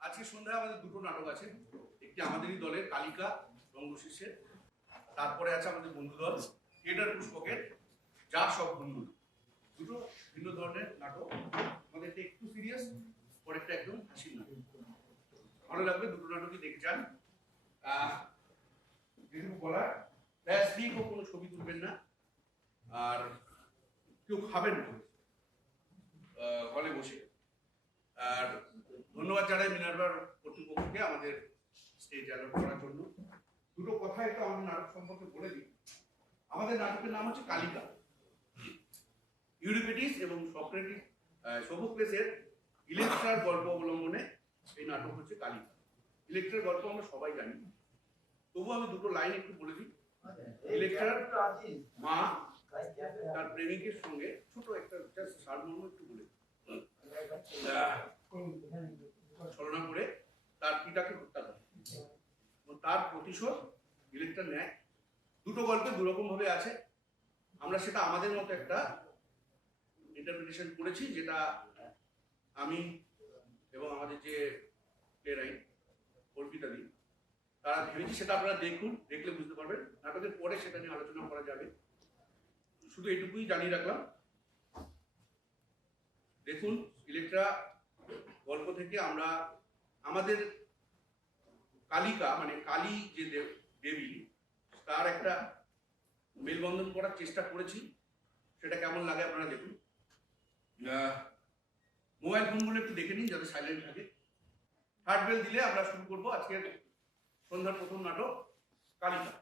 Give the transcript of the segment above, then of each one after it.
আজকে সন্ধ্যায় আমাদের দুটো নাটক আছে। একটি আমাদেরই দলের কালিকা রঙ্গশীর্ষে, তারপরে আছে আমাদের বন্ধু দল থিয়েটার পুষ্পকের যা সব বন্ধু। দুটো ভিন্ন ধরনের নাটক, আমাদের একটু সিরিয়াস, পরেরটা একদম হাসির নাটক। ভালো লাগবে, দুটো নাটকই দেখে যান। যেটুকু বলার, ব্যাস দিয়ে কোনো ছবি তুলবেন না, আর কেউ খাবেন না হলে বসে। আর ধন্যবাদ জানাই মিনার্ভার কর্তৃপক্ষকে আমাদের স্টেজ অ্যালট করার জন্য। দুটো কথা একটু আমাদের নাটক সম্পর্কে বলে দিই। আমাদের নাটকের নাম হচ্ছে কালিকা। ইউরিপিডিস এবং সোফোক্লেসের ইলেকট্রার গল্প অবলম্বনে এই নাটক হচ্ছে কালিকা। ইলেকট্রার গল্প আমরা সবাই জানি, তবু আমি দুটো লাইন একটু বলে দিই। ইলেকট্রার মা তার প্রেমিকের সঙ্গে ছোট একটা সারমর্ম একটু বলে ছলনা করে তার পিতাকে হত্যা করে, তার প্রতিশোধ ইলেকট্রা নেয়। দুটো গল্পে দুরকম ভাবে আছে। আমরা সেটা আমাদের মতো একটা ইন্টারপ্রিটেশন করেছি, যেটা আমি এবং আমাদের যে প্লেরাইট অর্পিতা দি তারা ভেবেছি। সেটা আপনারা দেখুন, দেখলে বুঝতে পারবেন। নাটকের পরে সেটা নিয়ে আলোচনা করা যাবে। শুধু এটুকুই জানিয়ে রাখলাম, দেখুন ইলেকট্রা গল্প থেকে আমরা আমাদের কালিকা মানে কালী যে দেবী, তার একটা মেলবন্ধন করার চেষ্টা করেছি। সেটা কেমন লাগে আপনারা দেখুন। মোবাইল ফোনগুলো একটু দেখে নিন যাতে সাইলেন্ট থাকে। থার্ড বেল দিলে আমরা শুরু করবো আজকের সন্ধ্যার প্রথম নাটক কালিকা।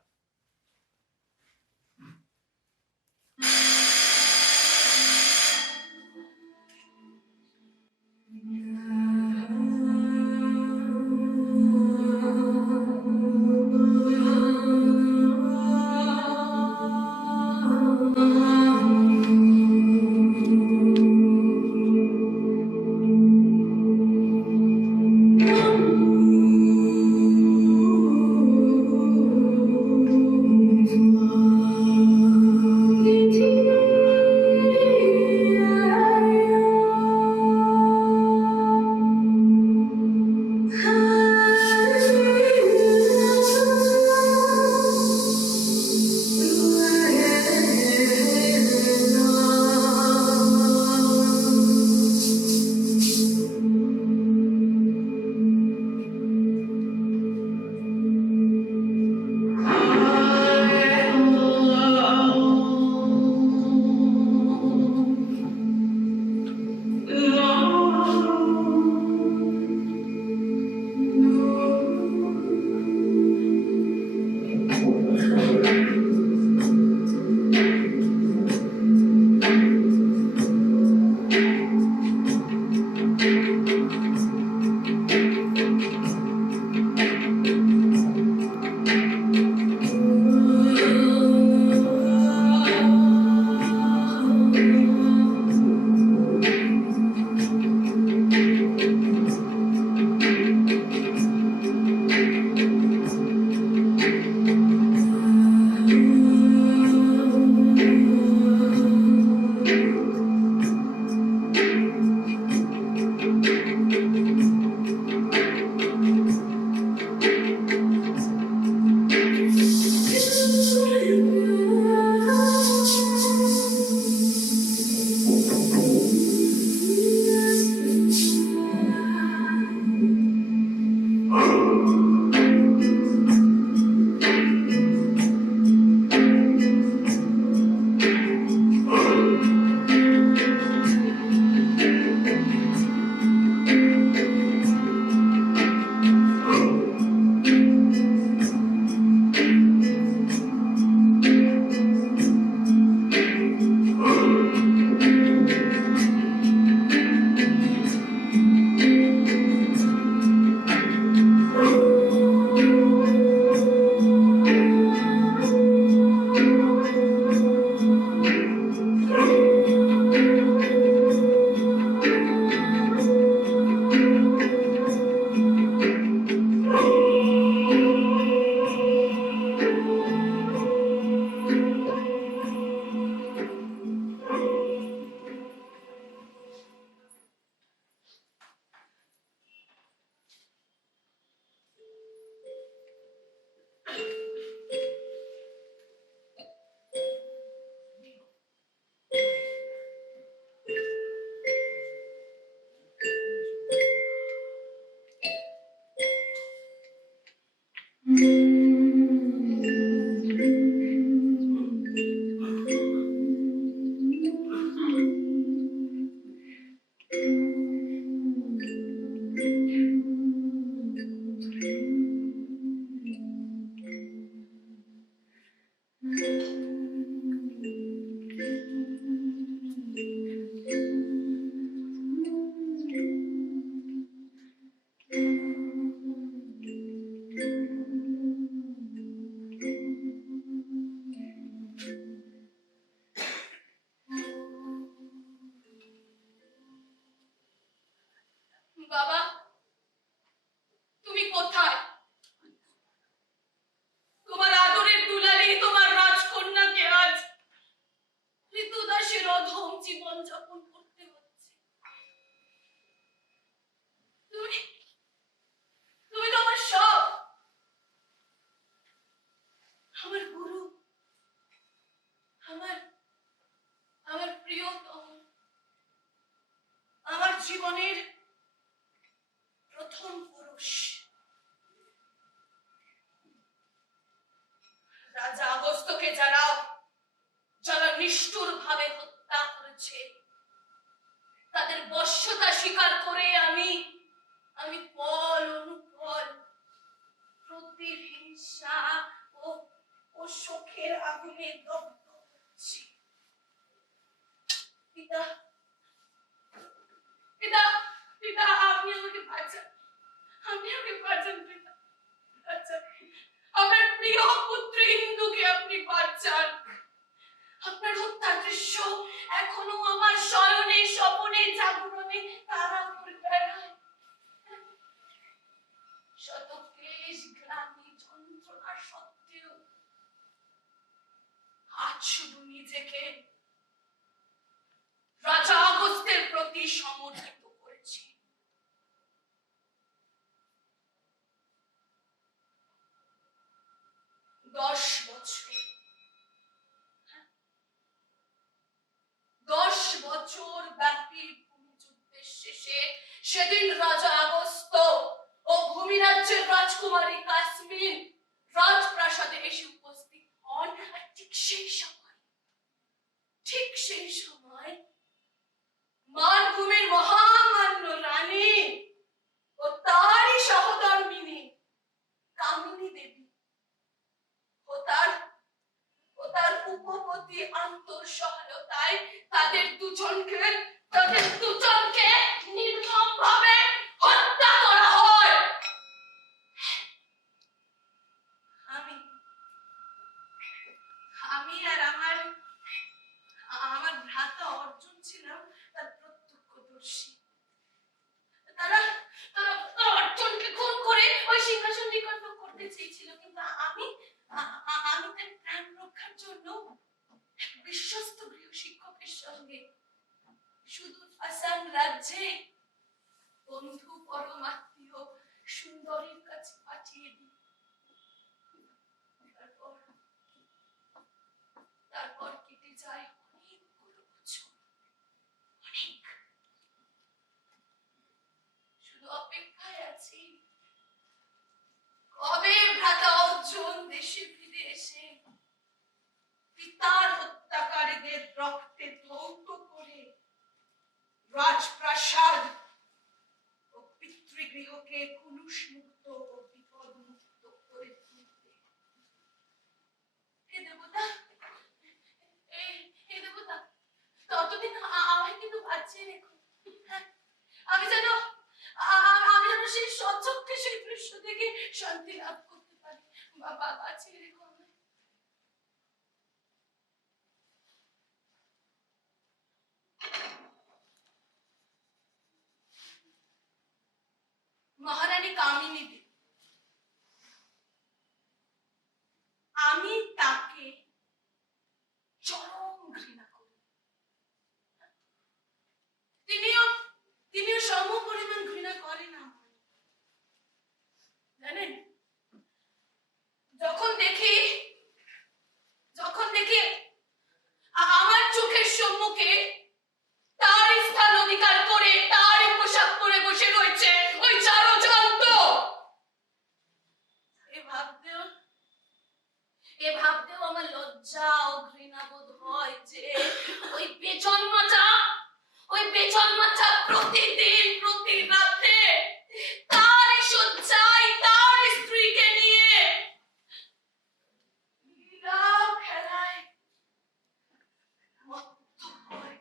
জীবনের প্রথম পুরুষ। রাজা আগস্ত্যকে যারা নিষ্ঠুর ভাবে হত্যা করেছে, তাদের বশ্যতা স্বীকার করে আমি পল অনুপল প্রতিহিংসা ও শোকের আগুনে দগ্ধ হচ্ছি। পিতা পিতা পিতা, আপনি আমাকে বাঁচান, পিতা। আচ্ছা, আপনার প্রিয় পুত্র হিন্দুকে আপনি বাঁচান। আপনার হত্যা দৃশ্য এখনো আমার শয়নে, স্বপনে, জাগরণে তারা করে বেড়ায়। শত ক্লেশ, গ্লানি, যন্ত্রণা সত্ত্বেও আজ শুধু নিজেকে রাজা আগস্ত্যের প্রতি সমর্পিত করেছি। 10 বছর 10 বছর ব্যাপী ভূমিযুদ্ধের শেষে সেদিন রাজা আগস্ত্য ও ভূমিরাজ্যের রাজকুমারী কাশ্মীর রাজপ্রাসাদে এসে উপস্থিত হন। আর ঠিক সেই সময় মানভূমির মহামান্য রানী ও তারই সহধর্মিনী কামিনী দেবী ও তার উপপতি আন্তঃসহায়তায় তাদের দুজনকে নির্মমভাবে হত্যা করা হয়। আমি আর আমার ভ্রাতা অর্জুন ছিলাম তার প্রত্যক্ষদর্শী। তারা অর্জুনকে খুন করে ওই সিংহাসন নিকট করতে চেয়েছিল, কিন্তু আমি তার প্রাণ রক্ষার জন্য এক বিশ্বস্ত গৃহ শিক্ষকের সঙ্গে সুদূর আসাম রাজ্যে বন্ধু পরমাত্মীয় সুন্দরীর কাছে পাঠিয়ে দিই। তারপর কেটে যায় অনেকগুলো বছর। শুধু অপেক্ষায় আছি কবে ভ্রাতা অর্জুন দেশে ফিরে এসে পিতার হত্যাকারীদের রক্তে ধৌত করে রাজপ্রাসাদ ও পিতৃগৃহকে কুলুষ মুক্ত ও বিপদ মুক্ত করে তুলতে। হে দেবতা, ততদিন আমায় কিন্তু বাঁচিয়ে রেখো। আমি যেন সেই সচক্ষে সেই দৃশ্য দেখে শান্তি লাভ করতে পারি। বাবা, বাঁচিয়ে রেখো আমায়। মহারানী কামিনী দেবী, আমি তাকে চরম ঘৃণা করি। তিনিও সম পরিমাণ ঘৃণা করেন আমায়। জানেন, যখন দেখি আমার চোখের সম্মুখে তার স্থান অধিকার করে তারই পোশাক পরে বসে রয়েছে ওই চারজন্ত, এ ভাবতেও আমার লজ্জা ও ঘৃণা বোধ হয় যে ওই বেজন্মাটা প্রতিদিন প্রতি রাতে তার শয্যায় তার স্ত্রীকে নিয়ে লীলা খেলায় মত্ত হয়।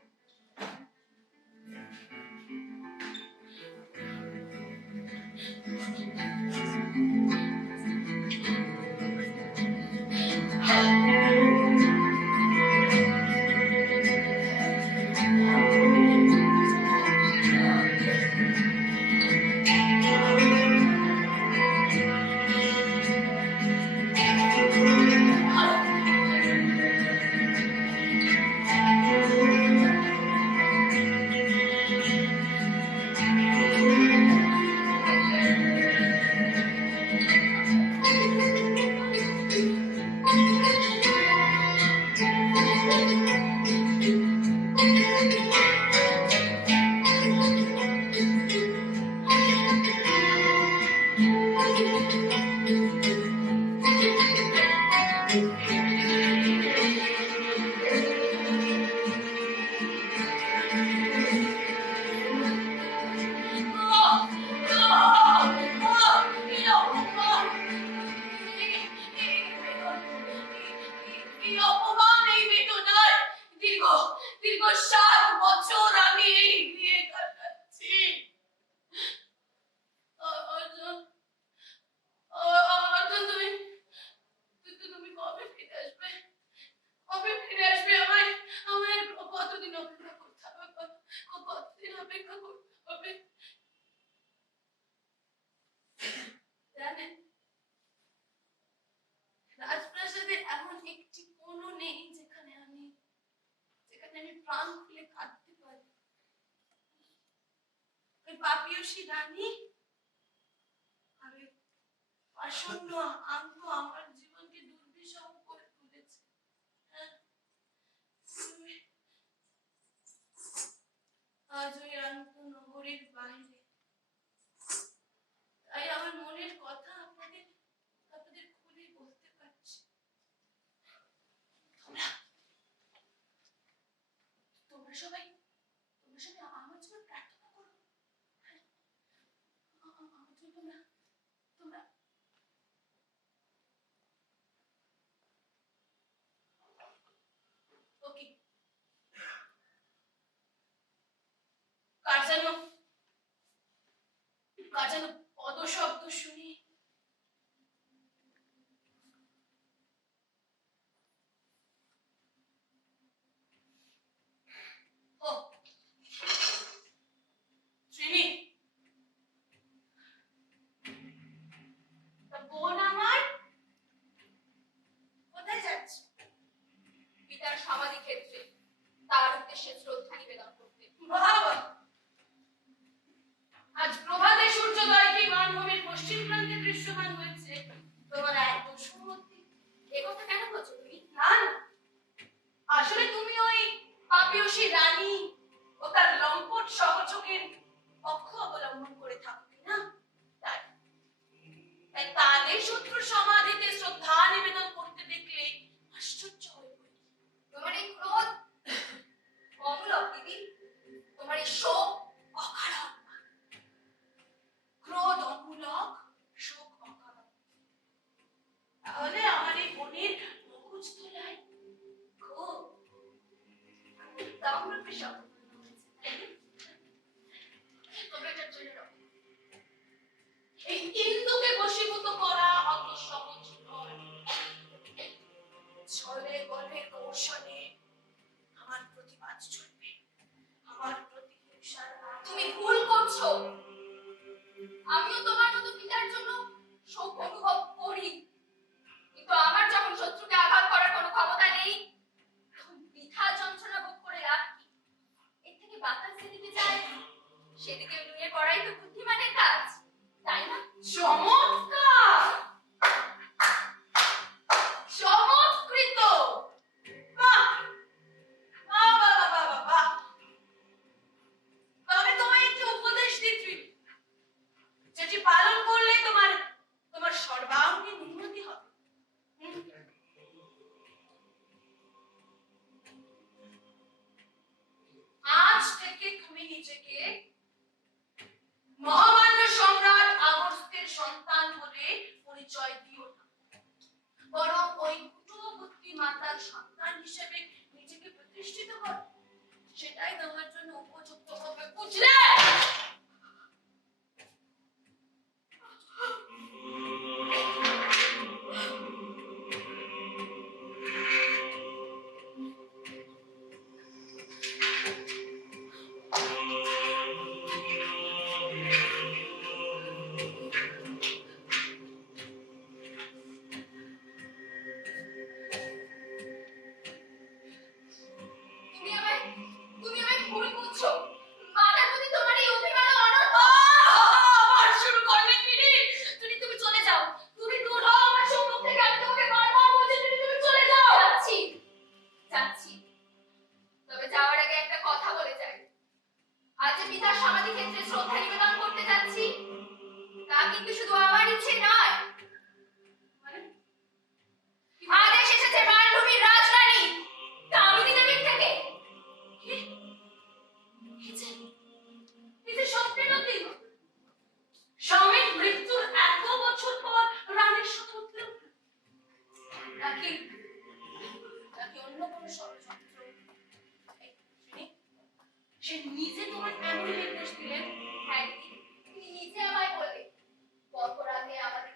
অপেক্ষা করতে হবে। জানেন, রাজপ্রাসাদে এমন একটি কোণও নেই যেখানে আমি প্রাণ খুলে কাঁদতে পারি। ওই পাপিয়সী রানী আর ওই আসন্ন আঙ্ক আমার জীবনকে দুর্বিষহ করে তুলেছে। হ্যাঁ, আজ ওই আন্ত নগরীর বাইরে, তাই আমার মনের কথা আপনাদের খুলে বলতে পারছি। তোমরা সবাই আমার জন্য প্রার্থনা করো। হ্যাঁ, আমার জন্য তোমরা ওকে। কার যেন পদশব্দ শুনি। ও শ্রীনি, তা বোন আমার কোথায় যাচ্ছে? পিতার সমাধি ক্ষেত্রে তার উদ্দেশ্যে শ্রদ্ধা নিবেদন করতে। বাবা, আজ প্রভাতে সূর্যোদয়টি মানভূমির পশ্চিম প্রান্তে দৃশ্যমান হয়েছে। তোমার এত সুমতি, এ কথা কেন বলছো তুমি? না না, আসলে তুমি ওই পাপিয়সী রানী ও তার লম্পট সহযোগীর পক্ষ অবলম্বন করে থাকো না, তাই তাদের শত্রুর সমাধিতে শ্রদ্ধা নিবেদন করতে দেখলে আশ্চর্য হয়ে পড়ি। তোমার এই ক্রোধ অমূলক দিদি, তোমার এই শোক অকারণ। ক্রোধ অমূলক, শোক অকারণ। তাহলে আমার এই বোনের মকুজ তোলায় খুব দামরূপে সম্পন্ন হয়েছে, তাই না? তোমরা এটা জেনে রাখো, এই ইন্দুকে বশীভূত করা অত সহজ নয়। ছলে বলে কৌশলে আমার প্রতিবাদ চলবে, আমার প্রতিহিংসার তুমি ভুল করছো। আমিও তোমার মতো পিতার জন্য শোক অনুভব করি, কিন্তু আমার যখন শত্রুকে আঘাত করার কোনো ক্ষমতা নেই, তখন বৃথা যন্ত্রণা ভোগ করে লাভ কি? এর থেকে বাতাস যেদিকে যায় সেদিকে নুয়ে পড়াই তো বুদ্ধিমানের কাজ, তাই না? চমৎকার, চমৎকৃত। বাহ বাহ বাহ বাহ বাহ বাহ। তবে তোমায় একটি উপদেশ দিচ্ছি, যেটি পালন করলে তোমার সর্বাঙ্গীন উন্নতি হবে। আজ থেকে তুমি নিজেকে মহামান্য সম্রাট আগস্তের সন্তান বলে পরিচয় দিও না, বরং ওই কুটুবর্তী মাতার সন্তান হিসেবে নিজেকে প্রতিষ্ঠিত করো। সেটাই তোমার জন্য উপযুক্ত হবে, বুঝলে? তুমি আমায় ভুল বুঝছো। মাতার প্রতি তোমার এই অভিমান ও অনর্থ। আবার শুরু করলে মিলি। তুমি চলে যাও, তুমি দূর হও আমার সম্মুখ থেকে। আমি তোমাকে বারবার বলছি তুমি চলে যাও। যাচ্ছি যাচ্ছি, তবে যাওয়ার আগে একটা কথা বলে যাই। আজ যে পিতার সমাধি ক্ষেত্রে শ্রদ্ধা নিবেদন করতে যাচ্ছি, তা কিন্তু শুধু আমার ইচ্ছে নয়। মানে আদেশ এসেছে মানভূমির রাজরানী কামিনী দেবীর থেকে। এই যে স্বপ্নের নদী, স্বামীর মৃত্যুর এত বছর পর রানীর সাথে উঠল, নাকি অন্য কোনো ষড়যন্ত্র? এই, শুনি, সে নিজে তোমার এমন নির্দেশ দিলেন? হ্যাঁ দিদি, তুমি নিজে আমায় বললে গত রাতে আমাদের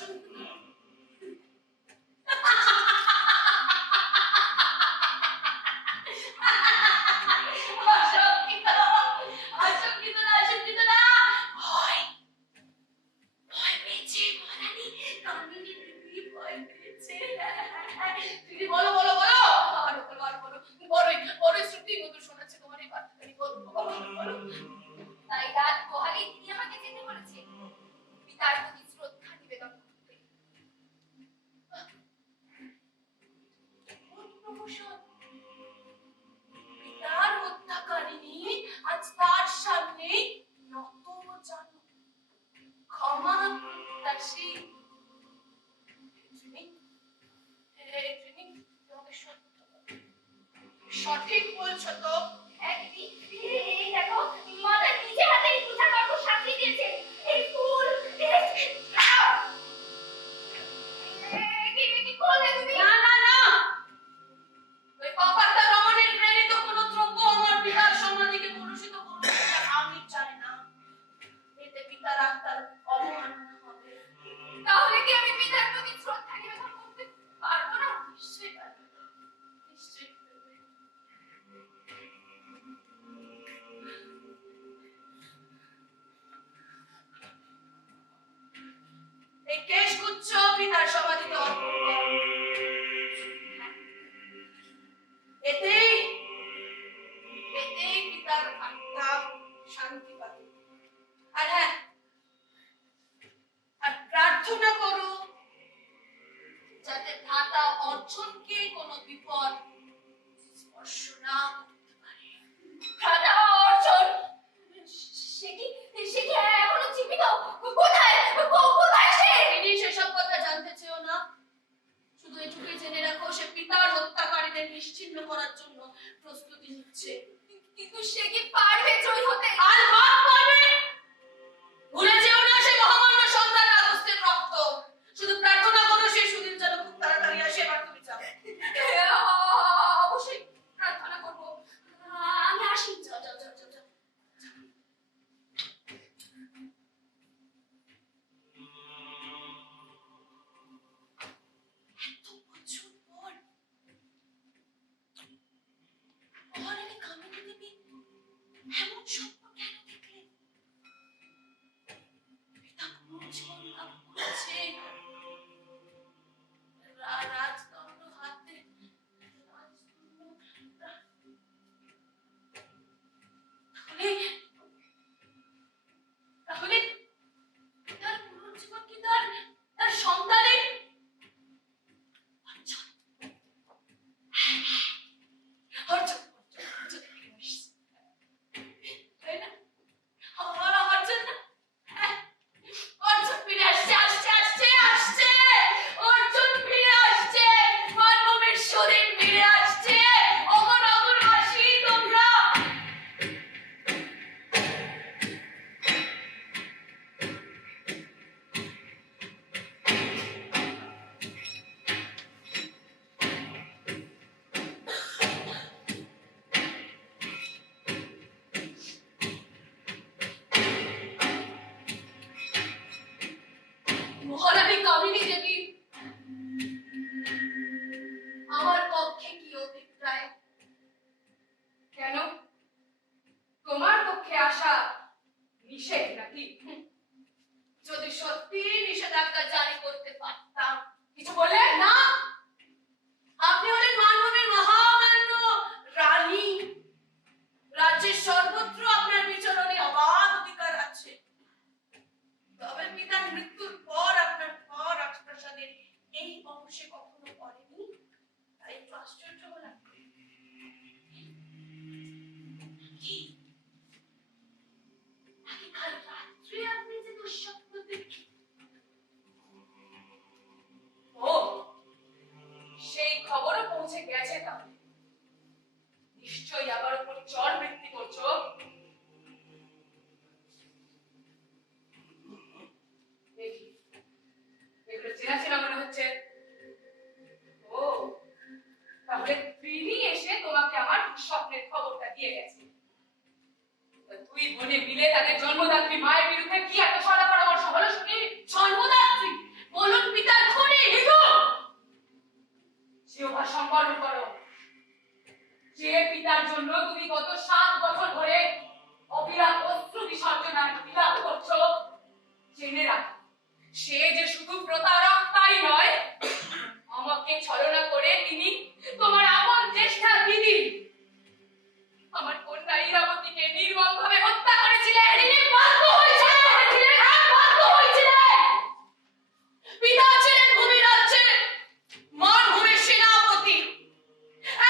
শুনতে দাও। আশঙ্কিত, আশঙ্কিত না, আশঙ্কিত না। ভয়, ভয় পেয়েছে মহারানী। কামিনী দিদি ভয় পেয়েছে। দিদি বলো, বলো, বলো। আরো বলো, আরো বলো। বড়ই, বড়ই শ্রুতির মতো শোনাচ্ছে তোমার এই বার্তাখানি গল্প। বলো, বলো। তাই রাত পোহালেই তিনি আমাকে যেতে বলেছে পিতার প্রতি শ্রদ্ধা নিবেদন করতে। প্রমোশন। পিতার হত্যাকারিণী আজ তার সামনে নত জানো, ক্ষমা প্রত্যাশী। সঠিক বলছো তো? এই দেখো মাতা নিজে হাতে এই পূজা কর্ম সাজিয়ে দিয়েছে। এই ফুল কি করলে তুমি? না, না, না। ওই পাপাত্তা রমণের প্রেরিত কোনো দ্রব্য আমার পিতার সমাধিকে কলুষিত করবে এটা আমি চাই না। এতে পিতার আত্মার অবমাননা হবে। তাহলে কি আমি পিতার প্রতি শ্রদ্ধা নিবেদন করতে পারবো না? নিশ্চয়ই পারবে, নিশ্চয়ই পারবে। এই কেশগুচ্ছ পিতার সমাধিতে অর্পণ করো। এতেই পিতার আত্মা শান্তি পাবে। আর হ্যাঁ, আর প্রার্থনা করো যাতে ভ্রাতা অর্জুনকে কোনো বিপদ স্পর্শ না করতে পারে। ভ্রাতা অর্জুন সে কি এখনো জীবিত? কোথায় কোথায় সে? তিনি সেসব কথা জানতে চেও না। শুধু এটুকুই জেনে রাখো সে পিতার হত্যাকারীদের নিশ্চিহ্ন করার জন্য প্রস্তুতি নিচ্ছে। কিন্তু সে কি পারবে জয় হতে? আর বাদ পারবে। ভুলে যেও না সে মহামান্য সম্রাট আগস্তের রক্ত। শুধু প্রার্থনা করো সেই সুদিন যেন খুব তাড়াতাড়ি আসে, এবার তুমি যাও। অবশ্যই প্রার্থনা করবো। আমি আসি। যাও, যাও, যাও, যাও, যাও। এত বছর পর মহারানী কামিনী দেবী এমন স্বপ্ন কেন দেখলেন? পিতা পুনর্জীবন লাভ করেছে। রাজদণ্ড হাতে তাহলে তার পুনর্জীবন কি তার সন্তানের? অর্জন, অর্জন, অর্জন ফিরে আসছে। তাই না? আমার অর্জন না? হ্যাঁ, অর্জন ফিরে আসছে, আসছে, আসছে, আসছে। অর্জন ফিরে আসছে। মানভূমির সুদিন ফিরে আসছে। অগর অগর হাসি তোমরা। মহারানী কামিনী দেবী, আমার পক্ষে কি অভিপ্রায়? কেন তোমার পক্ষে আসা নিষেধ নাকি? যদি সত্যি নিষেধাজ্ঞা জারি করতে পারতাম। কিছু বললে না, আপনি হলেন মানভূমির মহামান্য রানী। রাজ্যের সর্বত্র আপনার বিচরণে অবাধ অধিকার আছে। তবে পিতার মৃত্যুর পর আপনার পর রাজপ্রাসাদের এই অংশে কখনো পড়েনি, তাই একটু আশ্চর্য হলাম। কি? নাকি কাল রাত্রে আপনি যে দুঃস্বপ্ন দেখলেন? ও সেই খবরও পৌঁছে গেছে তাহলে। নিশ্চয়ই আবার উপর চর বৃত্তি করছো। দেখি এগুলো চেনা চেনা মনে হচ্ছে। জন্য তুমি গত 7 বছর ধরে অবিরাম অশ্রু বিসর্জনার বিলাপ করছো, জেনে রাখো সে যে শুধু প্রতারক তাই নয়, আমাকে ছলনা করে তিনি তোমার আপন জ্যেষ্ঠা দিদি আমার কন্যা ইরাবতীকে নির্মমভাবে হত্যা করেছিলেন। তিনি বাধ্য হয়েছিলেন, বাধ্য হয়েছিলেন। পিতা ছিলেন ভূমিরাজ্যের মানভূমির সেনাপতি।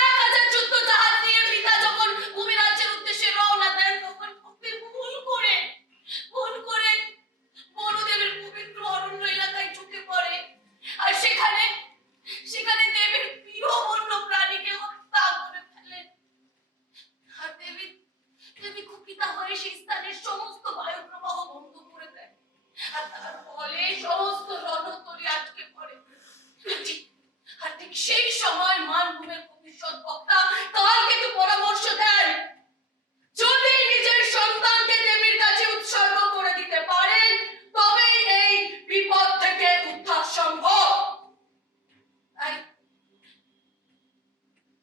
1000 যুদ্ধ জাহাজ নিয়ে পিতা যখন ভূমিরাজ্যের উদ্দেশ্যে রওনা দেন, তখন খুবই ভুল করে বনদেবের পবিত্র অরণ্য এলাকায় ঢুকে পড়ে। আর সেখানে দেবীর প্রিয় বন্য প্রাণীকে হত্যা করে ফেলেন। আর দেবী কুপিতা হয়ে সেই স্থানের সমস্ত বায়ু প্রবাহ বন্ধ করে দেয়। আর তার ফলে সমস্ত রণতরী আটকে পড়ে। আর ঠিক সেই সময় মানভূমের ভবিষ্যৎ বক্তা কালকেতু পরামর্শ দেন, যদি নিজের সন্তানকে দেবীর কাছে উৎসর্গ করে দিতে পারেন, তবেই এই বিপদ থেকে উদ্ধার সম্ভব।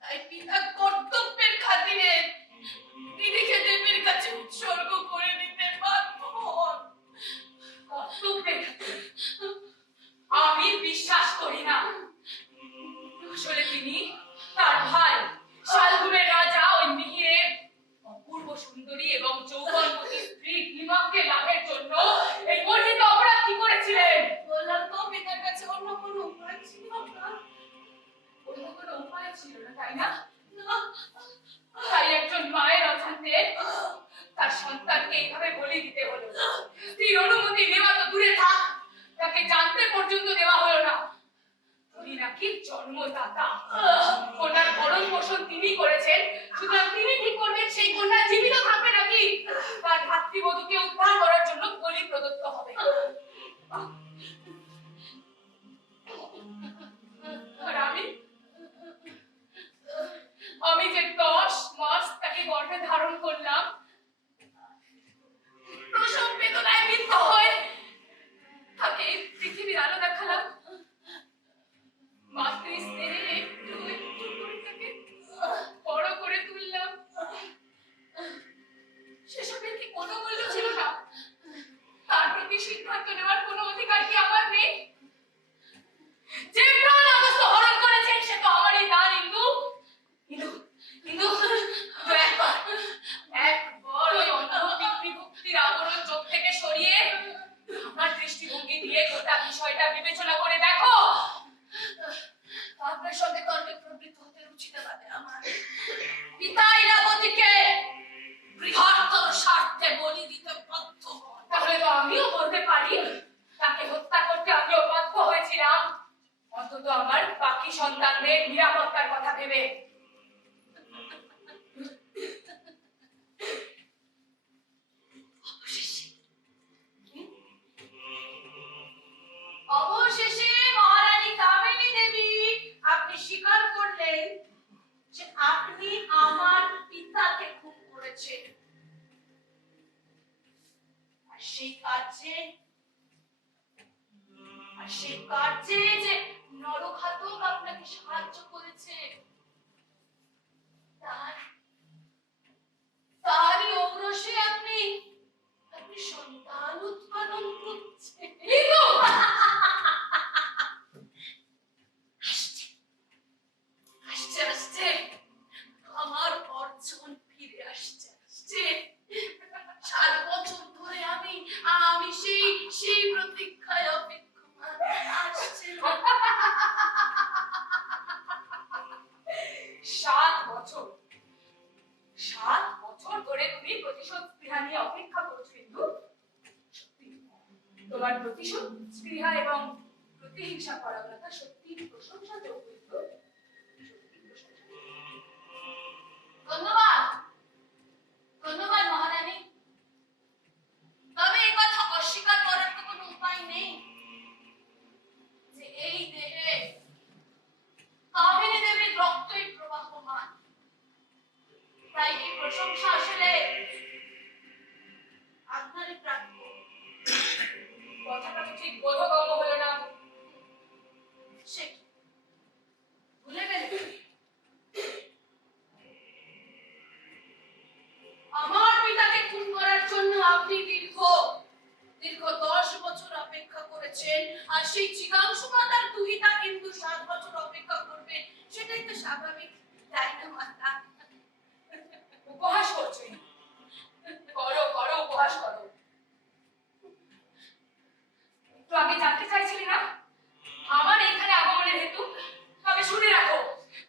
তাই পিতা কর্তব্যের খাতিরে দিদিকে দেবীর কাছে উৎসর্গ করে দিতে বাধ্য হন। কর্তব্যের খাতিরে? আমি বিশ্বাস করি না। আসলে তিনি তার ভাই শালগুনের রাজা ওই মিহিরের অপূর্ব সুন্দরী এবং যৌবনবতী স্ত্রী হিমাকে লাভের জন্য এই গর্হিত অপরাধটি করেছিলেন। বললাম তো, পিতার কাছে অন্য কোনো উপায় ছিল না। অন্য কোনো উপায় ছিল না, তাই না? তাই একজন মায়ের অজান্তে তার সন্তানকে এইভাবে বলি দিতে হলো। স্ত্রীর অনুমতি নেওয়া তো দূরে থাক, তাকে জানতে পর্যন্ত দেওয়া হলো না। উনি নাকি জন্মদাতা, কন্যার ভরণ পোষণ তিনি করেছেন, সুতরাং তিনি ঠিক করবেন সেই কন্যা জীবিত থাকবে নাকি তার ভাতৃবধূকে উদ্ধার করার জন্য বলি প্রদত্ত হবে। আর আমি যে 10 মাস তাকে গর্ভে ধারণ করলাম, প্রসব বেদনায় মৃত্যু হয়ে তাকে এই পৃথিবীর আলো দেখালাম, মাতৃস্নেহে একটু একটু করে তাকে বড় করে তুললাম, সেসবের কি কোনো মূল্য ছিল না? তার প্রতি সিদ্ধান্ত নেওয়ার কোনো অধিকার কি আমার নেই? যে প্রাণ অবস্থ হরণ করেছেন সে তো আমারই দান। একবার ওই অন্ধ পিতৃভক্তির আবরণ চোখ থেকে সরিয়ে আমার দৃষ্টিভঙ্গি দিয়ে গোটা বিষয়টা বিবেচনা করে দেখো। আপনার সঙ্গে তর্কে প্রবৃত্ত হতে রুচিতে পারে আমার। পিতা ইরাবতীকে বৃহত্তর স্বার্থে বলি দিতে বাধ্য হন। তাহলে তো আমিও বলতে পারি তাকে হত্যা করতে আমিও বাধ্য হয়েছিলাম, অন্তত আমার বাকি সন্তানদের নিরাপত্তার কথা ভেবে। অবশেষে মহারানী কামিনী দেবী, আপনি স্বীকার করলেন যে আপনি আমার পিতাকে খুন করেছেন। আর সেই কার্যে যে নরঘাতক আপনাকে সাহায্য করেছে, তারই ঔরসে আপনি সন্তান উৎপাদন করছেন। আসছে আমার অর্জন ফিরে আসছে। 7 বছর ধরে আমি সেই প্রতীক্ষায় অপেক্ষমান। আসছে। 7 বছর 7 বছর ধরে তুমি প্রতিশোধ স্পৃহা নিয়ে অপেক্ষা করছো, কিন্তু সত্যি তোমার প্রতিশোধ স্পৃহা এবং প্রতিহিংসা পরায়ণতা সত্যি প্রশংসাযোগ্য। ধন্যবাদ মহারানী। তবে এই কথা অস্বীকার করার তো কোনো উপায় নেই যে এই দেহে কামিনী দেবীর রক্তই প্রবাহমান। তাই এই প্রশংসা আসলে আপনারই প্রাপ্য। কথাটা তো ঠিক বোধগম্য হলো না। সে ভুলে গেলেন? করেছেন, আর সেই চিকাংশু মাতার দুহিতা কিন্তু 7 বছর অপেক্ষা করবে, সেটাই তো স্বাভাবিক, তাই না মাতা? উপহাস করছো? করো করো, উপহাস করো। একটু আগে জানতে চাইছিলি না আমার এখানে আগমনের হেতু? তবে শুনে রাখো,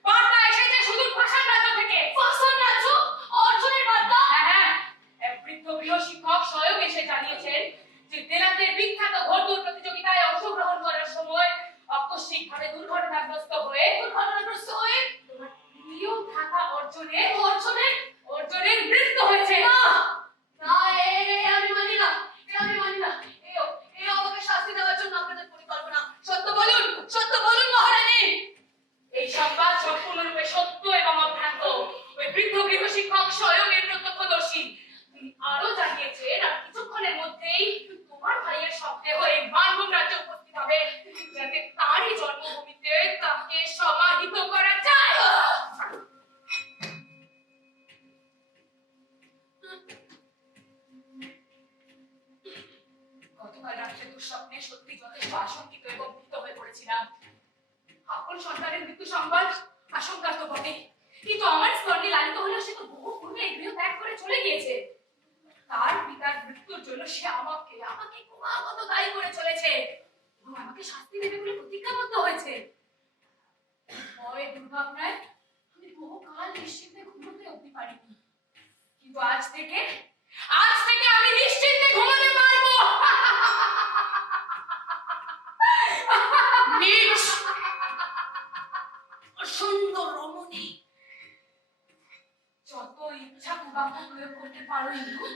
বার্তা এসেছে সুদূর পাষাণ রাজ্য থেকে। পাষাণ রাজ্য? অর্জুনের বার্তা? হ্যাঁ, এক বৃদ্ধ গৃহ শিক্ষক স্বয়ং এসে জানিয়েছেন যে দেলাতের বিখ্যাত ঘোড়দৌড় প্রতিযোগিতায় অংশগ্রহণ করার সময় আকস্মিকভাবে দুর্ঘটনাগ্রস্ত হয়ে তোমার প্রিয় ভ্রাতা অর্জুনের মৃত্যু হয়েছে। না, না, আমি মানি না, আমি মানি না। আমাকে শাস্তি দেওয়ার জন্য আপনাদের পরিকল্পনা। সত্য বলুন মহারানী। এই সংবাদ সম্পূর্ণরূপে সত্য এবং অভ্রান্ত। ওই বৃদ্ধ গৃহ শিক্ষক স্বয়ং এর প্রত্যক্ষদর্শী। তিনি আরো জানিয়েছেন আর কিছুক্ষণের মধ্যেই তোমার ভাইয়ের শব্দে হয়ে বানবন রাজ্যে উপস্থিত হবে, যাতে তারই জন্মভূমিতে তাকে সমাহিত করা যায়। গতকাল রাত্রে দুঃস্বপ্নে সত্যি যথেষ্ট আশঙ্কিত এবং ভীত হয়ে পড়েছিলাম। আপন সন্তানের মৃত্যু সংবাদ আশঙ্কা তো বটে, কিন্তু আমার স্তন্যে লালিত হলেও সে তো বহু পূর্বে এই গৃহ ত্যাগ করে চলে গিয়েছে। তার পিতার মৃত্যুর জন্য সে আমাকে ক্রমাগত দায়ী করে চলেছে এবং আমাকে শাস্তি দেবে বলে প্রতিজ্ঞাবদ্ধ হয়েছে। ভয় দুর্ভাবনায় আমি বহুকাল নিশ্চিন্তে ঘুমোতে অবধি পারিনি, কিন্তু আজ থেকে আমি নিশ্চিন্তে ঘুমাতে পারবো। নীচ, সুন্দর রমণী, যত ইচ্ছা কুবাক্য প্রয়োগ করতে পারো ইন্দু,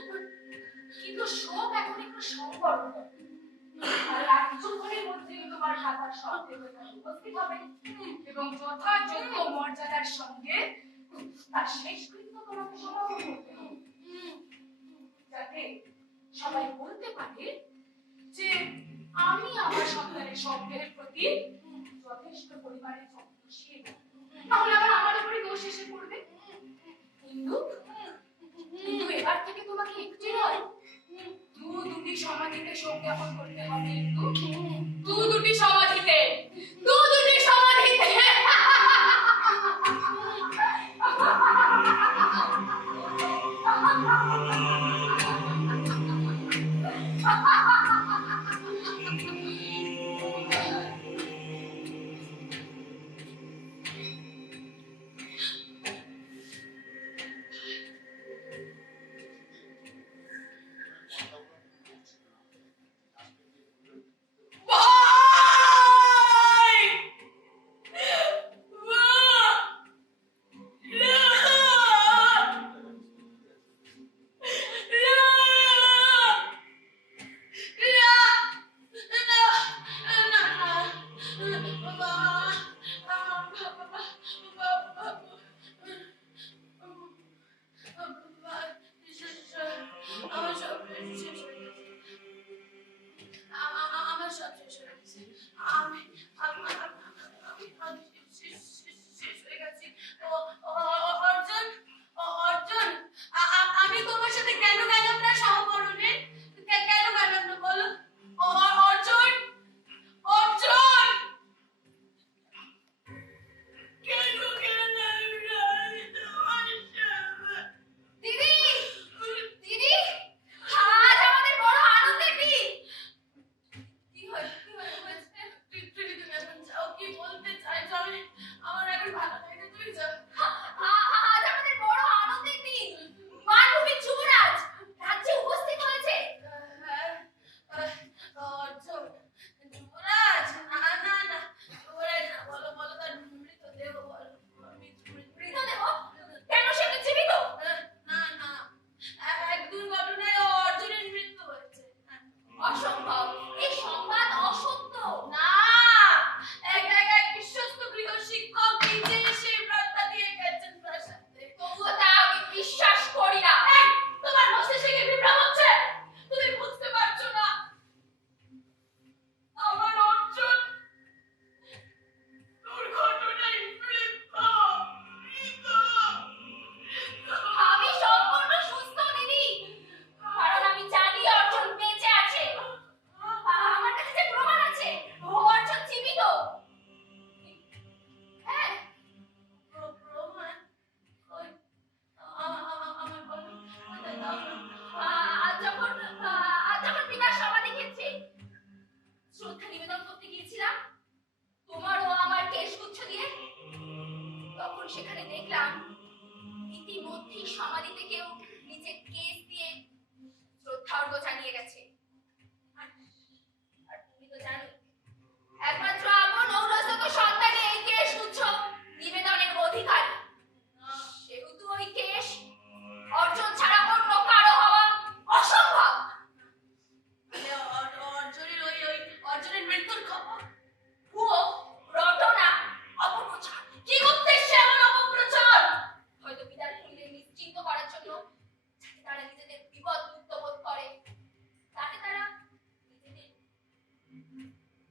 কিন্তু শোক এখন একটু সম্পর্ক। আর কিছুক্ষণের মধ্যেই তোমার খাতার শব্দে উপস্থিত হবে এবং যথাযোগ্য মর্যাদার সঙ্গে তার শেষকৃত্য তোমাকে সমাপন করতে হবে, যাতে সবাই বলতে পারে যে আমি আমার সন্তানের শব্দের প্রতি যথেষ্ট পরিমাণে যত্নশীল। তাহলে আবার আমার উপরে দোষ এসে পড়বে। কিন্তু এবার থেকে তোমাকে একটি নয়, দুটি সমাধিতে শোক জ্ঞাপন করতে হবে। দুটি সমাধিতে। আমার সব শেষ হয়ে গেছে। আমি শেষ হয়ে গেছি। অর্জুন, আমি তোমার সাথে কেন গেলাম না সহমরণে? কেন গেলাম না বলো? অর্জুন, কেন গেলাম না তোমার সাথে? দিদি, আজ আমাদের বড় আনন্দের দিন। কি হয়েছে?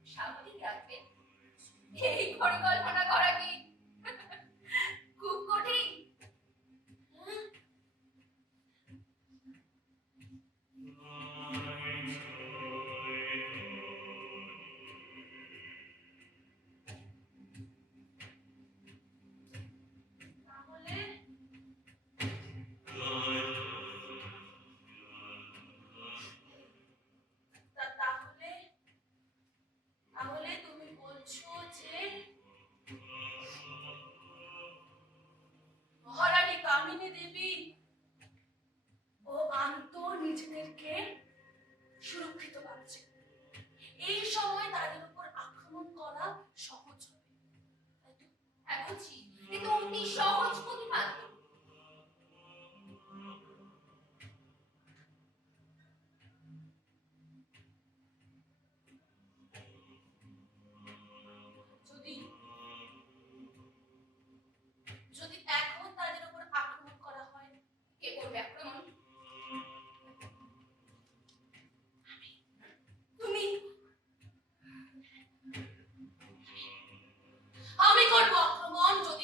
স্বাভাবিক রাখবেন। এই পরিকল্পনা করা কি খুব কঠিন? হ্যাঁ? তাহলে তাহলে তাহলে তুমি বলছো যে মহারানী কামিনী দেবী ও আন্ত নিজেদেরকে সুরক্ষিত ভাবছে। এই সময় তাদের উপর আক্রমণ করা সহজ হবে, তাই তো? এখন কিন্তু অতি সহজ প্রতিপাদ্য। যদি যদি এখন তাদের উপর আক্রমণ করা হয়, কে করবে আক্রমণ? তুমি আমি করবো আক্রমণ। যদি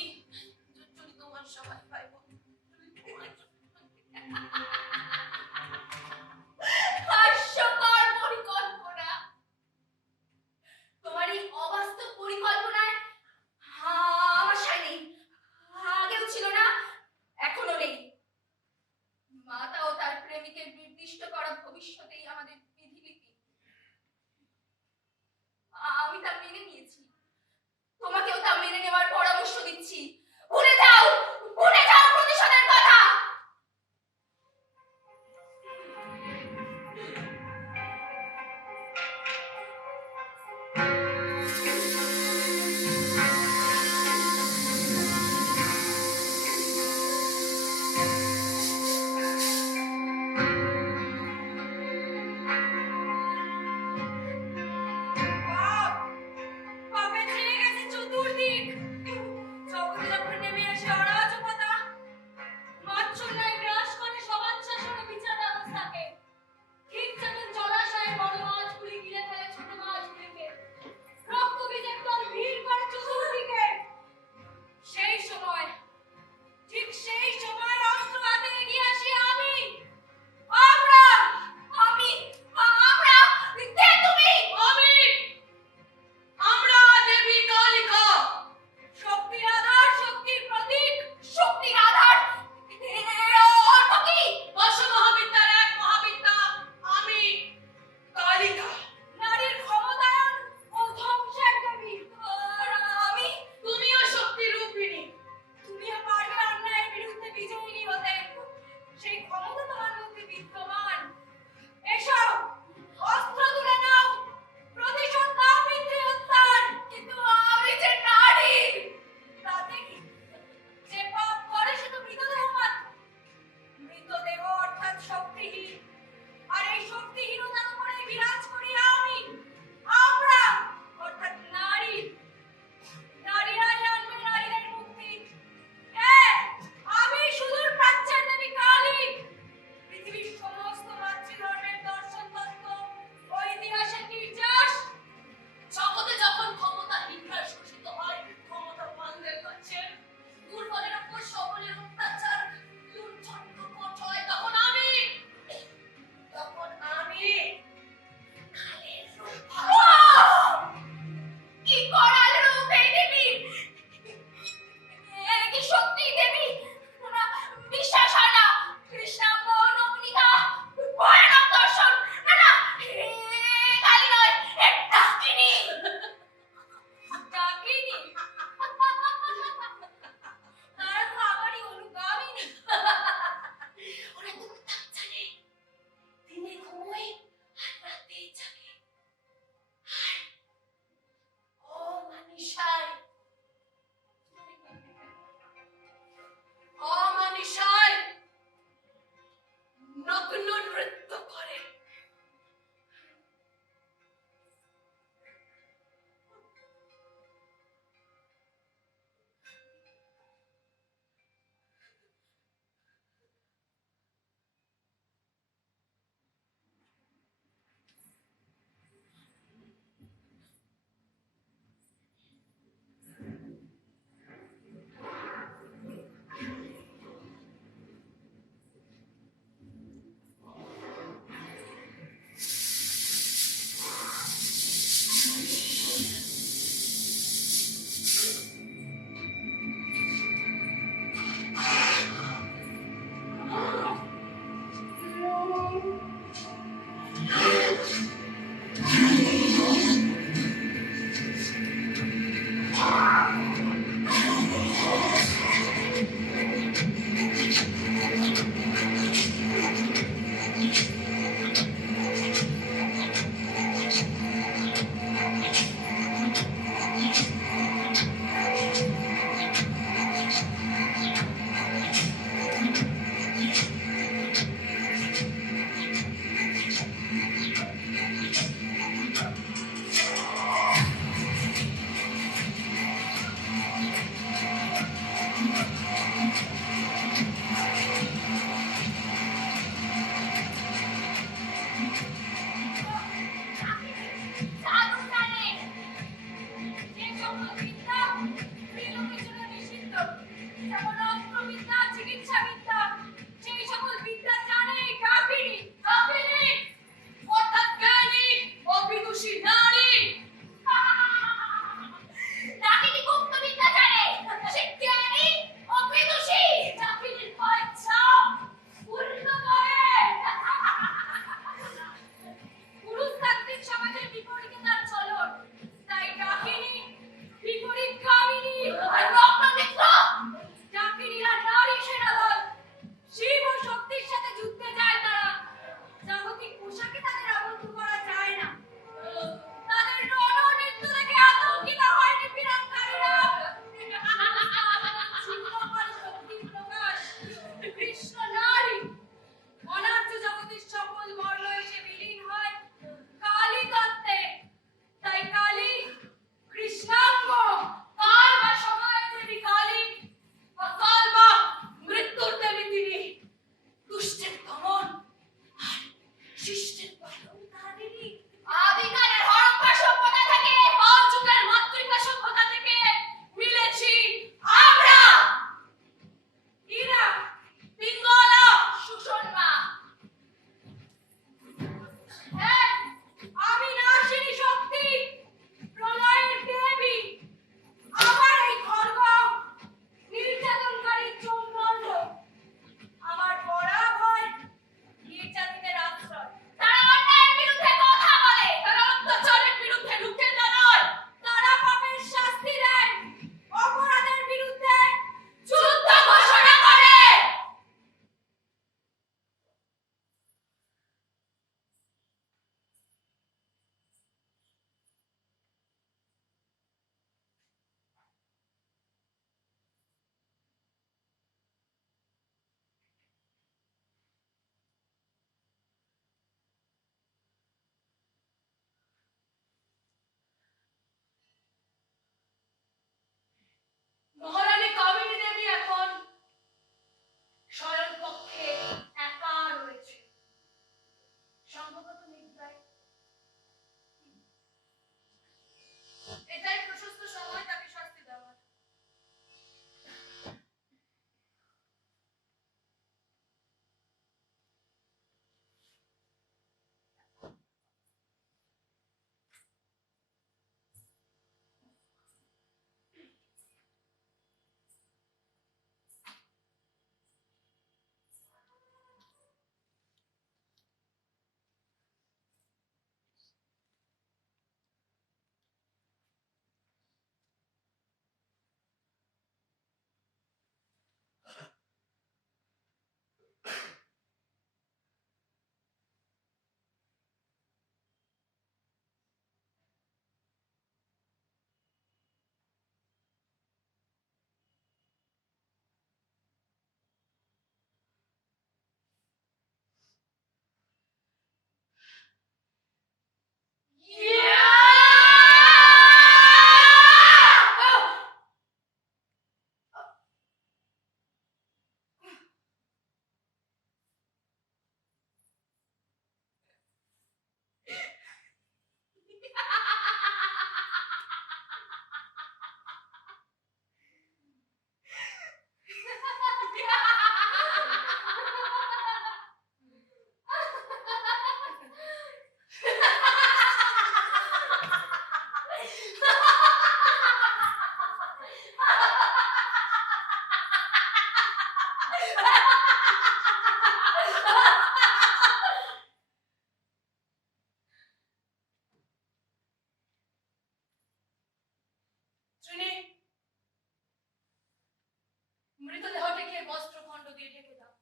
বস্ত্রখণ্ড দিয়ে ঢেকে দাও।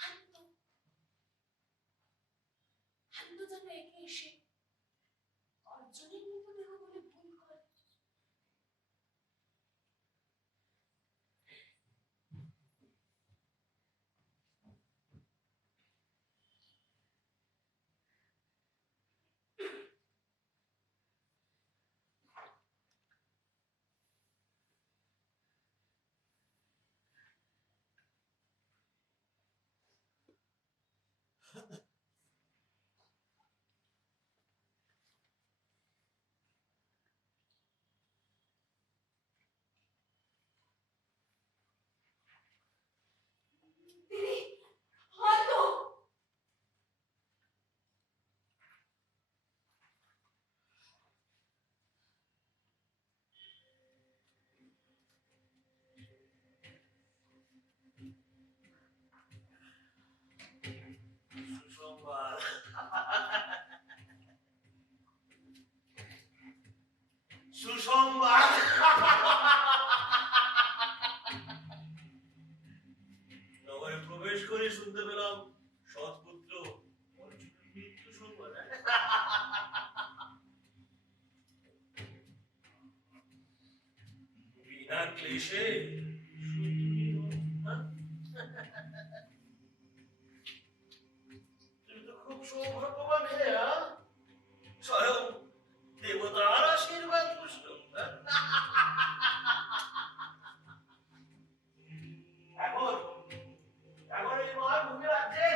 হান্ত হান্ত যেন একে এসে অর্জনের মৃতদেহ বলে ভুল করে। দিদি, হান্ত! সুসংবাদ। সুসংবাদ। নগরে প্রবেশ করে শুনতে পেলাম সৎপুত্র অর্জুনের মৃত্যু সংবাদ। বিনা ক্লেশে তুমি তো খুব সৌভাগ্যবান হে, স্বয়ং দেবতার আশীর্বাদ পুষ্ট। এখন এখন এই মহাভূমি রাজ্যে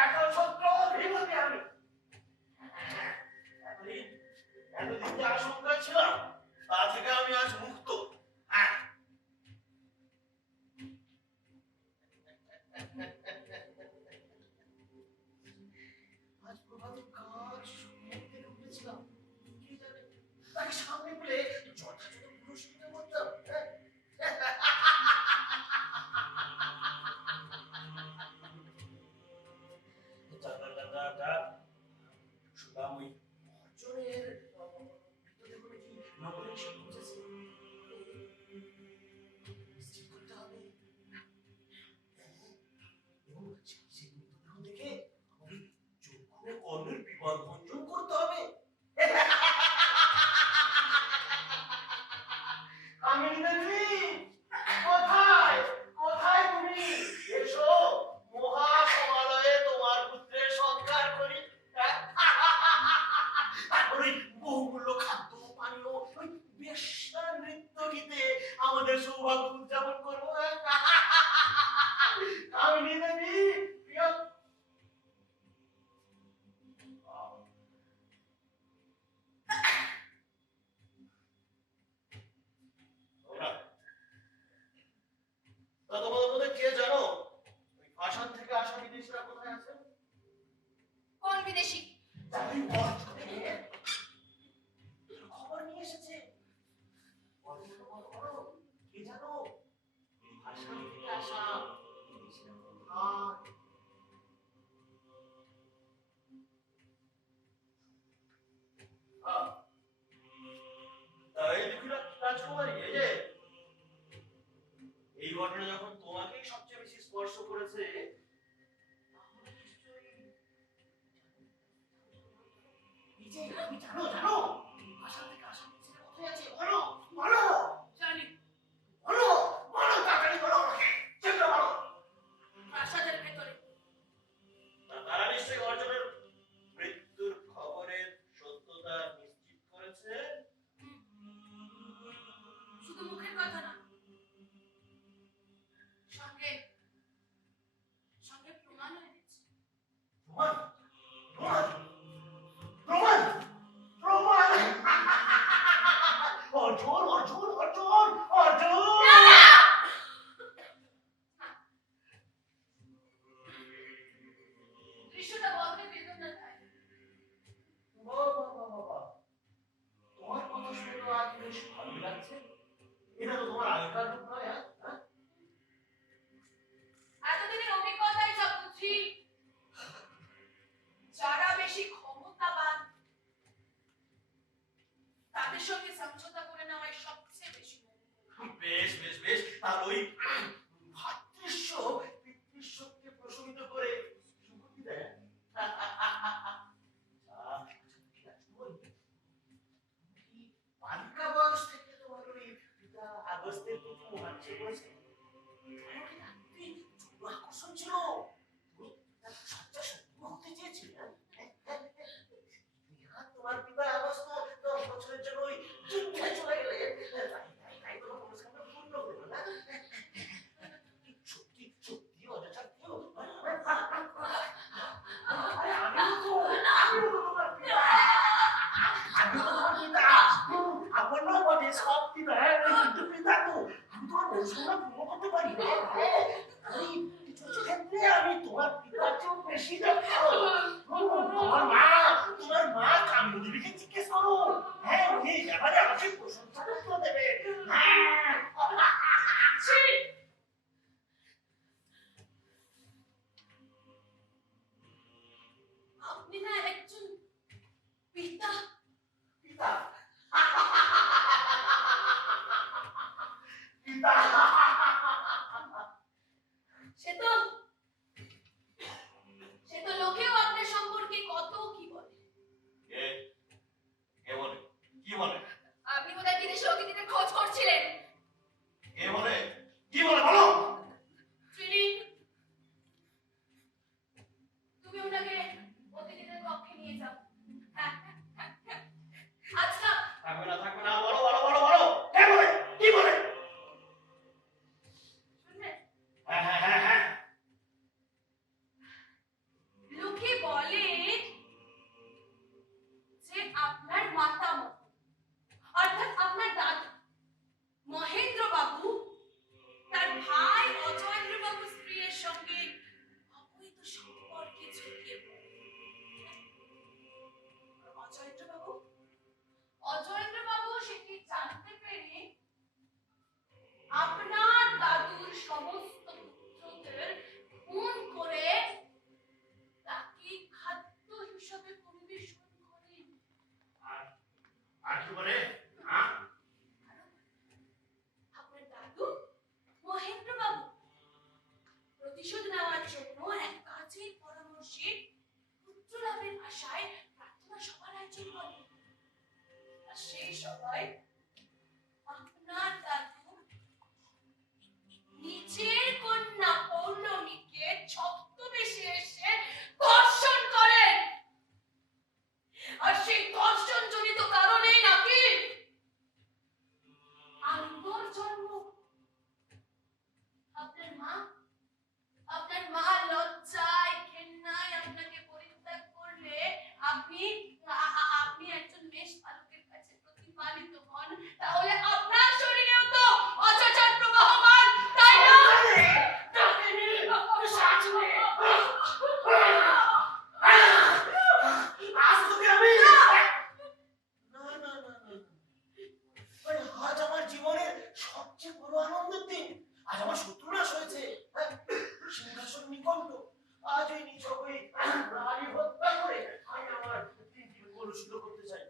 একচ্ছত্র অধিপতি আমি। এতদিন যে আশঙ্কা ছিলাম তা থেকে আমি আজ মুক্ত। আজ প্রভাতে কাজ মুখ থেকে উঠেছিলাম, কি জানে তাকে সামনে পেলে যথাযথ পুরস্কৃত করতাম। শুনলাম ওই অর্জনের মৃতদেহ নাকি নগরে এসে পৌঁছেছে। নিশ্চিত করতে হবে এবং সেই মৃতদেহ দেখে আমাকে চক্ষু কর্ণের বিপদ ভঞ্জন করতে হবে। কামিনী দেবী, কোথায় কোথায় তুমি? এসো, মহাসমালয়ে তোমার পুত্রের সৎকার করি। তারপর ওই বহুমূল্য খাদ্য পানীয়, ওই বেশ্যা নৃত্য গীতে আমাদের সৌভাগ্য উদযাপন করবো। কামিনী দেবী, প্রিয় তোমাদের মধ্যে কে জানো ওই আসাম থেকে আসা বিদেশিরা কোথায় আছে? কোন বিদেশি? ওই অর্জনের খবর নিয়ে এসেছে। অর্জনের খবর করো, কে জানো আসাম থেকে আসা বিদেশিরা কোথায়? তাই দেখি রাজকুমারী, এই যে এই ঘটনা যখন তোমাকেই সবচেয়ে বেশি স্পর্শ করেছে, তাহলে নিশ্চয়ই এই যে তুমি জানো জানো আসাম থেকে আসা বিদেশিরা কোথায় আছে? বলো বলো জানি, বলো বলো, তাড়াতাড়ি বলো আমাকে, চেষ্টা করো। প্রাসাদের ভেতরে। তারা নিশ্চয়ই অর্জনের মৃত্যুর খবরের সত্যতা নিশ্চিত করেছে। শুধু মুখের কথা না, সঙ্গে সঙ্গে প্রমাণও এনেছে। প্রমাণ প্রমাণ প্রমাণ প্রমাণ। অর্জুন অর্জুন অর্জুন অর্জুন। দৃশ্যটা বড় বেদনা দেয়। বাবা বাবা, তোমার কথা শুনে তো আজ বেশ ভালো লাগছে। এটা তো তোমার আগেকার রূপ নয়। হ্যাঁ, এতদিনের অভিজ্ঞতায় যা বুঝি, যারা বেশি ক্ষমতাবান তাদের সঙ্গে সমঝোতা করে নেওয়াই সবচেয়ে উনিকে জিজ্ঞেস করো। হ্যাঁ, উনি এই ব্যাপারে আমাকে প্রশংসা দেবে। হ্যাঁ। ছি! আপনি না একজন পিতা। পিতা। পিতা। সে তো লোকেও আপনার সম্পর্কে কত কি বলে। কে? কে বলে? কি বলে? আপনি বোধহয় বিদেশে অতিথিদের খোঁজ করছিলেন। কে বলে? কি বলে বলো? ত্রিনি, তুমি ওনাকে অতিথিদের কক্ষে নিয়ে যাও। হ্যাঁ। আচ্ছা, থাকবে না, বলো বলো বলো বলো। কে বলে? কি বলে? শুনবেন? হ্যাঁ হ্যাঁ হ্যাঁ হ্যাঁ। লোকে বলে যে আপনার মাতামহ অর্থাৎ আপনার দাদু মহেন্দ্র বাবু তার ভাই অজয়েন্দ্র বাবু স্ত্রীর সঙ্গে অবৈধ সম্পর্কে জড়িয়ে পড়ে। অজয়েন্দ্র বাবু সেটি জানতে পেরে আপনার দাদুর সমস্ত পুত্রদের খুন করে তাকে খাদ্য হিসাবে পরিবেশন করেন। আর কি বলে? হ্যাঁ? আপনার দাদু মহেন্দ্র বাবু প্রতিশোধ নেওয়ার জন্য এক কাজের পরামর্শে পুত্র লাভের আশায় প্রার্থনা সভার আয়োজন করেন। আর সেই সভায় আপনার দাদু নিজের কন্যা পৌর্ণমীকে ছদ্মবেশে এসে ধর্ষণ করেন। আর সেই ধর্ষণ জনিত কারণেই নাকি আঙ্গর জন্ম। আপনার মা লজ্জায় ঘেন্নায় আপনাকে পরিত্যাগ করলে আপনি একজন মেষ পালকের কাছে প্রতিপালিত হন, তাহলে আপনার শরীরেও তো অচঞ্চল প্রবাহমান, তাই না? আজ তোকে আমি না না না না। আজ আমার জীবনের সবচেয়ে বড় আনন্দের দিন। আজ আমার শত্রুনাশ হয়েছে। সিংহাসন নিকণ্ঠ। আজ ওই নিছক ওই নারী হত্যা করে আমি আমার দিনটিকে কলুষিত করতে চাই।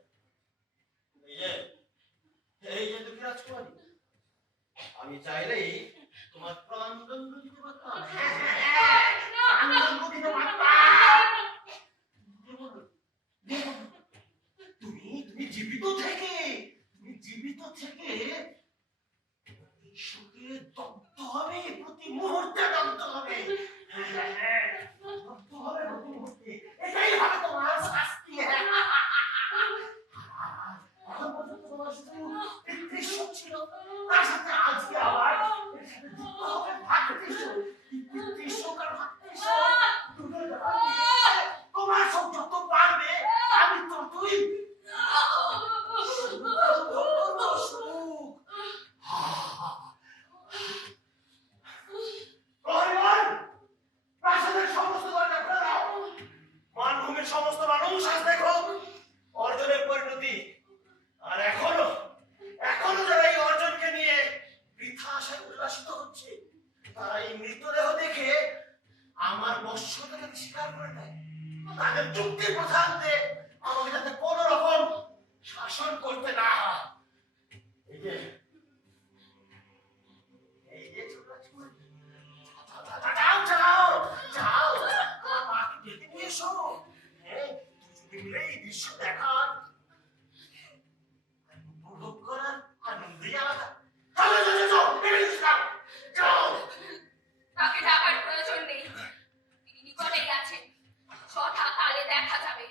এই যে দুঃখী রাজকুমারী, আমি চাইলেই তোমার প্রাণদণ্ড দিতে পারতাম। প্রাণদণ্ড দিতে পারতাম। তুমি জীবিত থেকে বিশ্বকে দগ্ধ হবে, প্রতি মুহূর্তে দগ্ধ হবে। দগ্ধ হবে প্রতি মুহূর্তে। এটাই হবে তোমার শাস্তি। এখন পর্যন্ত তোমার শুধু পিতৃশোক ছিল, তার সাথে আজকে আবার এর সাথে যুক্ত হবে ভাতৃশোক। পিতৃশোক আর ভাতৃশোক দুটোই ব্যাপার নিয়ে তোমার শোক যত বাড়বে আমি ততই সমস্ত মানুষ আজ দেখো অর্জনের পরিণতি। আর এখনো যারা এই অর্জনকে নিয়ে বৃথা আশায় উল্লাসিত হচ্ছে, তারা এই মৃতদেহ দেখে আমার বশ্যতাকে স্বীকার করে নেয়। তাদের যুক্তির প্রধানতে আমাকে যাতে কোন রকম শাসন করতে না হয়। এই যে ছোট রাজকুমারী, যাও আমার মাকে ডেকে নিয়ে এসো। হ্যাঁ, দুজনে মিলে এই দৃশ্য দেখার উপভোগ করার আনন্দই আলাদা। যাও। তাকে ডাকার প্রয়োজন নেই, তিনি নিকটেই আছেন। যথা কালে দেখা যাবে।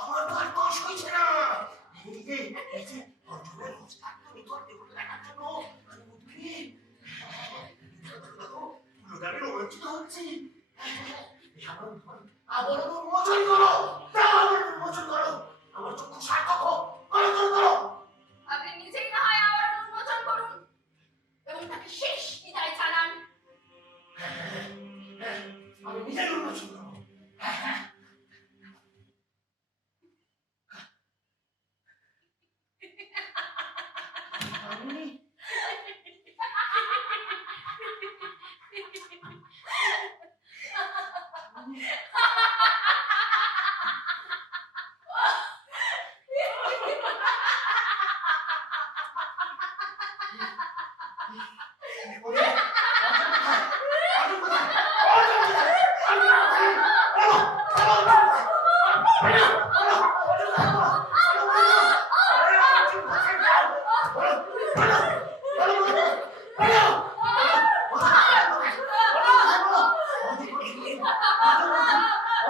আমার তো আর দোষ হয়েছে না। এই যে অর্জুনের হস্তাক্ষর নিকট এগুলো দেখার জন্য আমি উদ্গ্রীব। আমি রোমাঞ্চিত হচ্ছি। আবরণ উন্মোচন করো, আবরণ উন্মোচন করো। আমার চক্ষু সার্থক হোক। করো। আপনি নিজেই না হয় আবার উন্মোচন করুন এবং তাকে শেষ বিদায় জানান। আমি নিজের উন্মোচন করবো।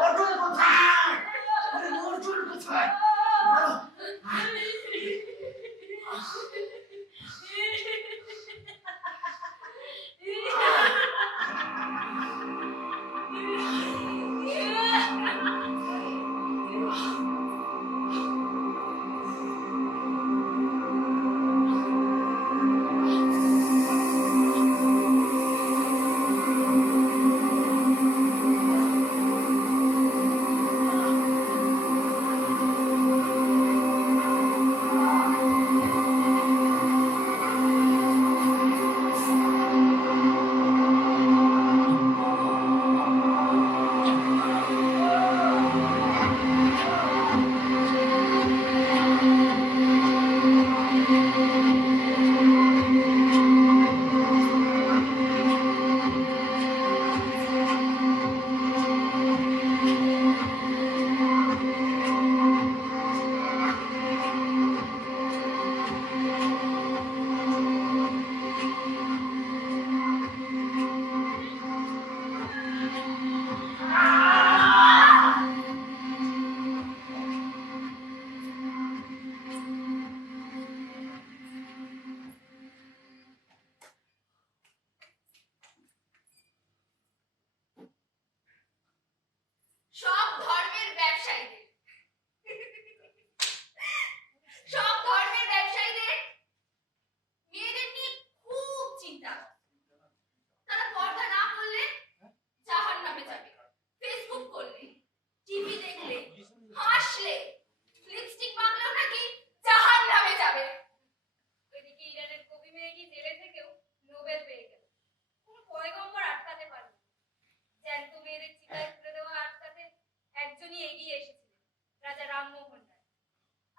অর্জুন কোথায়? অর্জুন কোথায়? বলো। সব ধর্মের ব্যবসায়ীদের সব ধর্মের ব্যবসায়ীদের মেয়েদের নিয়ে খুব চিন্তা। তারা পর্দা না করলে জাহান্নামে যাবে, ফেসবুক করলে, টিভি দেখলে, হাসলে, লিপস্টিক মাখলেও নাকি জাহান্নামে যাবে। ওইদিকে ইরানের কবি মেয়েটি জেলে থেকেও নোবেল পেয়ে গেল, কোনো পয়গম্বর আটকাতে পারল না। জ্যান্ত মেয়েদের চিতায় তুলে দেওয়া আটকাতে একজনই এগিয়ে এসেছিলেন, রাজা রামমোহন রায়।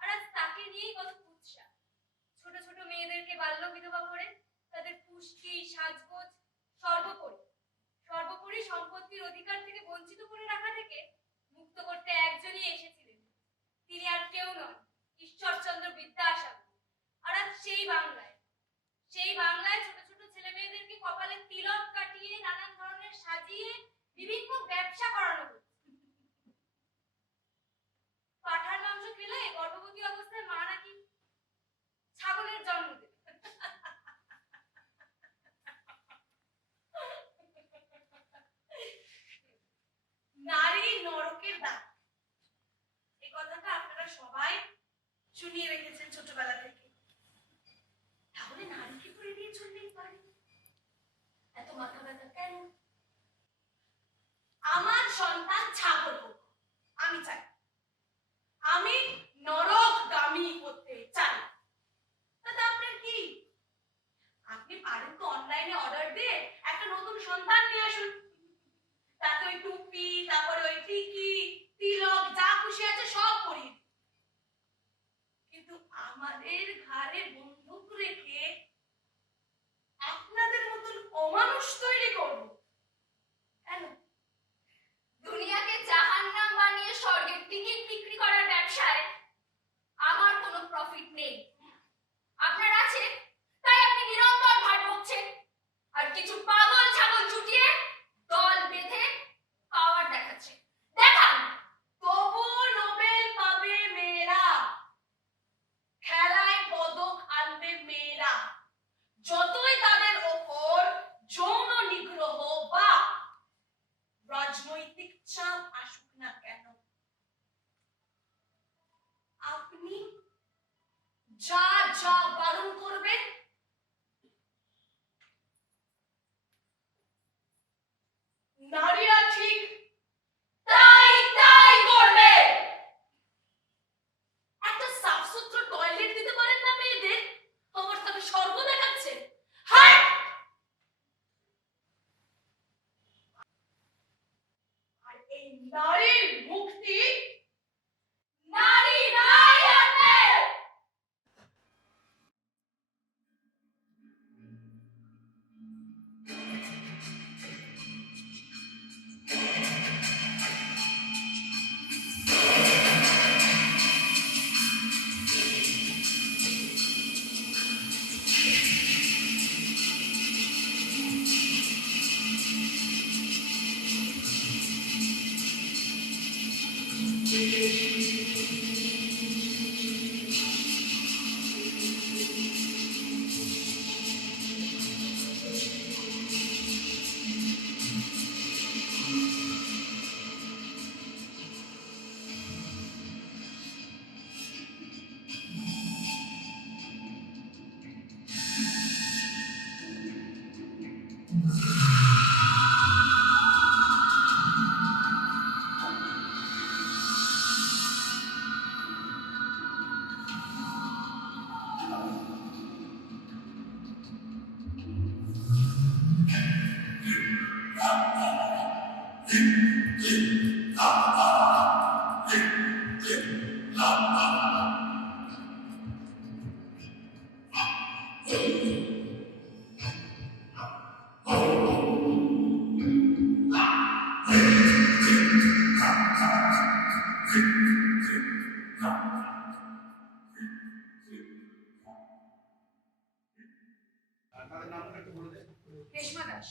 আর আজ তাকে নিয়েই কত কুৎসা। ছোট ছোট মেয়েদেরকে বাল্য বিধবা করে তাদের পুষ্টি, সাজগোজ, সর্বোপরি সম্পত্তির অধিকার থেকে বঞ্চিত করে রাখা থেকে মুক্ত করতে একজনই এসেছিলেন। তিনি আর কেউ নন, ঈশ্বরচন্দ্র বিদ্যাসাগর। আর আজ সেই বাংলায় ছোট ছোট ছেলে মেয়েদেরকে কপালে তিলক কাটিয়ে নানান ধরনের সাজিয়ে বিভিন্ন ব্যবসা করানো হচ্ছে। পাঠার মাংস খেলে গর্ভবতী অবস্থায় মা নাকি ছাগলের জন্ম দেবে। নারী নরকের দ্বার, এই কথাটা আপনারা সবাই শুনিয়ে রেখেছেন ছোটবেলা থেকে। তাহলে নারীকে তো এড়িয়ে চললেই পারে, এত মাথা ব্যথা কেন? আমার সন্তান ছাগল হোক, আমি চাই। আমি নরকগামী হতে চাই। তাতে আপনার কি? আপনি পারেন তো অনলাইনে অর্ডার দিয়ে একটা নতুন সন্তান নিয়ে আসুন। তাতে ওই টুপি, তারপরে ওই টিকি, তিলক, যা খুশি আছে সব পরিয়ে দিন। কিন্তু আমাদের ঘাড়ে বন্দুক রেখে আপনাদের মতন অমানুষ তৈরি করব কেন? দুনিয়াকে জাহান্নাম বানিয়ে স্বর্গের টিকিট বিক্রি করার ব্যবসায় আমার কোনো প্রফিট নেই। আপনার আছে, তাই আপনি নিরন্তর ভাট বকছেন আর কিছু পাগল ছাগল জুটিয়ে দল বেঁধে পাওয়ার দেখাচ্ছে। দেখান আর তাদের নামটা একটু বলে দে। রেশমা দাস।